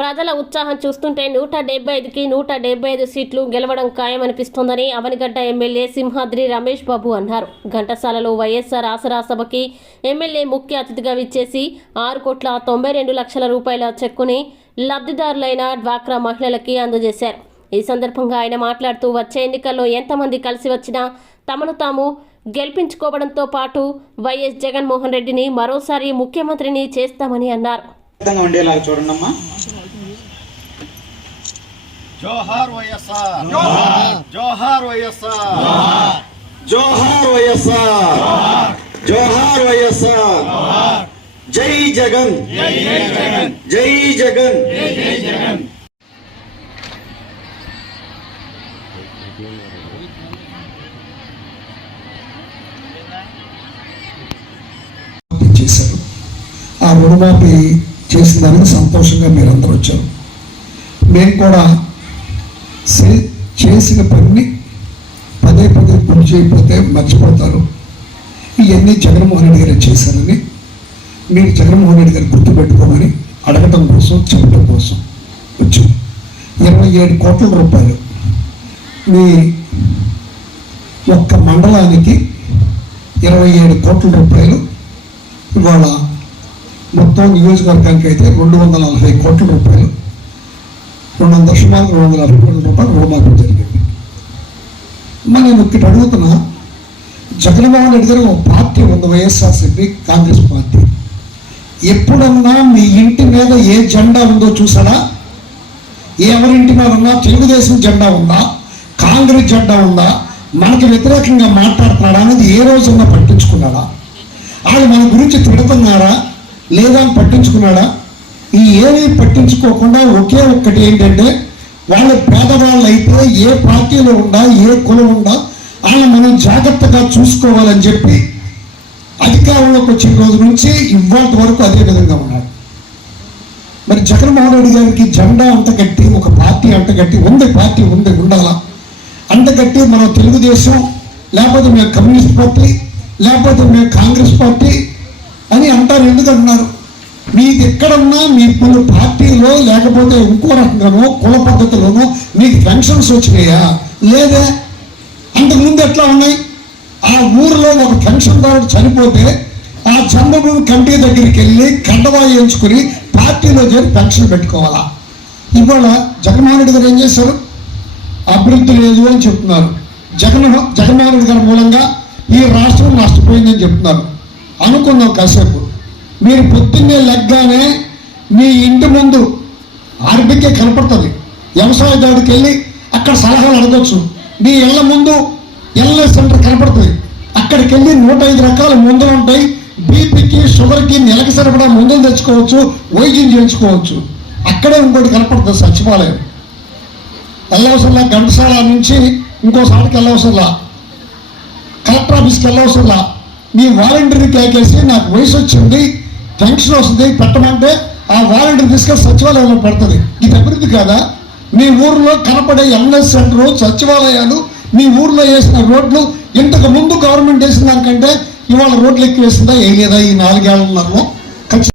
ప్రజల ఉత్సాహం చూస్తుంటే నూట డెబ్బై ఐదుకి నూట డెబ్బై ఐదు సీట్లు గెలవడం ఖాయమనిపిస్తోందని అవనిగడ్డ ఎమ్మెల్యే సింహాద్రి రమేష్ బాబు అన్నారు. ఘంటసాలలో వైఎస్ఆర్ ఆసరా సభకి ఎమ్మెల్యే ముఖ్య అతిథిగా విచ్చేసి ఆరు కోట్ల తొంభై రెండు లక్షల రూపాయల చెక్కుని లబ్ధిదారులైన డ్వాక్రా మహిళలకి అందజేశారు. ఈ సందర్భంగా ఆయన మాట్లాడుతూ వచ్చే ఎన్నికల్లో ఎంతమంది కలిసి వచ్చినా తమను తాము గెలిపించుకోవడంతో పాటు వైఎస్ జగన్మోహన్ రెడ్డిని మరోసారి ముఖ్యమంత్రిని చేస్తామని అన్నారు. ఉండేలాగా చూడండి అమ్మా జోహార్ వైఎస్ఆర్. జోహార్. వైఎస్ఆర్. జోహార్. వైఎస్ఆర్. జోహార్ వైఎస్ఆర్. జై జగన్. జై జగన్. చేశారు. ఆ రుణమాఫీ చేసిన దానికి సంతోషంగా మీరందరూ వచ్చారు. మేము కూడా చేసిన పనిని పదే పదే పూర్తి చేయకపోతే మర్చిపోతారు. ఇవన్నీ జగన్మోహన్ రెడ్డి గారు చేశారని మీరు జగన్మోహన్ రెడ్డి గారు గుర్తుపెట్టుకోమని అడగటం కోసం చెప్పడం కోసం వచ్చాం. ఇరవై ఏడు కోట్ల రూపాయలు మీ ఒక్క మండలానికి ఇరవై ఏడు కోట్ల రూపాయలు ఇవాళ మొత్తం నియోజకవర్గానికి అయితే రెండు వందల నలభై కోట్ల రూపాయలు రెండు వందల సుమారు రెండు వందల నలభై కోట్ల రూపాయలు రుణమాఫీ జరిగింది. మరి నేను ఇక్కడ అడుగుతున్నా జగన్మోహన్ రెడ్డి గారు ఒక పార్టీ ఉంది వైఎస్ఆర్సీపీ కాంగ్రెస్ పార్టీ. ఎప్పుడన్నా మీ ఇంటి మీద ఏ జెండా ఉందో చూసారా? ఎవరింటి మీద ఉన్నా తెలుగుదేశం జెండా ఉందా? కాంగ్రెస్ జెండా ఉందా? మనకి వ్యతిరేకంగా మాట్లాడుతున్నాడా అనేది ఏ రోజున్నా పట్టించుకున్నాడా? వాళ్ళు మన గురించి తిడుతున్నారా? లేదా అని పట్టించుకున్నాడా? ఈ ఏమీ పట్టించుకోకుండా ఒకే ఒక్కటి ఏంటంటే వాళ్ళు పేదవాళ్ళు అయితే ఏ పార్టీలో ఉండా ఏ కులం ఉండా వాళ్ళని మనం జాగ్రత్తగా చూసుకోవాలని చెప్పి అధికారంలోకి వచ్చిన రోజు నుంచి ఇవాళ వరకు అదే విధంగా ఉన్నాడు మరి జగన్మోహన్ రెడ్డి గారికి జెండా అంటగట్టి ఒక పార్టీ అంటగట్టి ఉంది పార్టీ ఉంది ఉండాలా? అంటగట్టి మనం తెలుగుదేశం లేకపోతే మేము కమ్యూనిస్ట్ పార్టీ లేకపోతే మేము కాంగ్రెస్ పార్టీ అని అంటారు ఎందుకంటున్నారు మీది ఎక్కడున్నా మీ పలు పార్టీలో లేకపోతే ఇంకో రకంగానో కుల పద్ధతిలోనో మీకు పెన్షన్స్ వచ్చినాయా? లేదే? అంతకుముందు ఎట్లా ఉన్నాయి? ఆ ఊరిలో ఒక పెన్షన్దారుడు చనిపోతే ఆ జన్మభూమి కమిటీ దగ్గరికి వెళ్ళి కండవా వేయించుకుని పార్టీలో చేరి పెన్షన్ పెట్టుకోవాలా? ఇవాళ జగన్మోహన్ రెడ్డి గారు ఏం చేశారు? అభివృద్ధి లేదు అని చెప్తున్నారు. జగన్ జగన్మోహన్ రెడ్డి గారి మూలంగా ఈ రాష్ట్రం నష్టపోయిందని చెప్తున్నారు. అనుకున్నాం కాసేపు. మీరు పొద్దున్నే లెగ్గానే మీ ఇంటి ముందు ఆర్బికే కనపడుతుంది. వ్యవసాయదారుడికి వెళ్ళి అక్కడ సలహాలు అడగచ్చు. మీ ఇళ్ళ ముందు ఎల్ఎస్ సెంటర్ కనపడుతుంది. అక్కడికి వెళ్ళి నూట ఐదు రకాల మందులు ఉంటాయి. బీపీకి షుగర్కి నెలకి సరిపడా మందులు తెచ్చుకోవచ్చు వైద్యం చేయించుకోవచ్చు. అక్కడే ఇంకోటి కనపడుతుంది సచివాలయం. వెళ్ళవసరలా ఘంటసాల నుంచి ఇంకోసారికి వెళ్ళవసరలా కలెక్టర్ ఆఫీస్కి వెళ్ళవసరలా మీ వాలంటీర్ కేకేసి నాకు వయసు వచ్చింది. జంక్షన్ వస్తుంది పెట్టమంటే ఆ వాలంటీర్ తీసుకొని సచివాలయంలో పెడుతుంది. ఇది అభివృద్ధి కాదా? మీ ఊర్లో కనపడే ఎన్ఎస్ సెంటర్ సచివాలయాలు మీ ఊర్లో వేసిన రోడ్లు ఇంతకు ముందు గవర్నమెంట్ వేసిన దానికంటే ఇవాళ రోడ్లు ఎక్కువ వేసిందా వేయలేదా ఈ నాలుగేళ్ళలో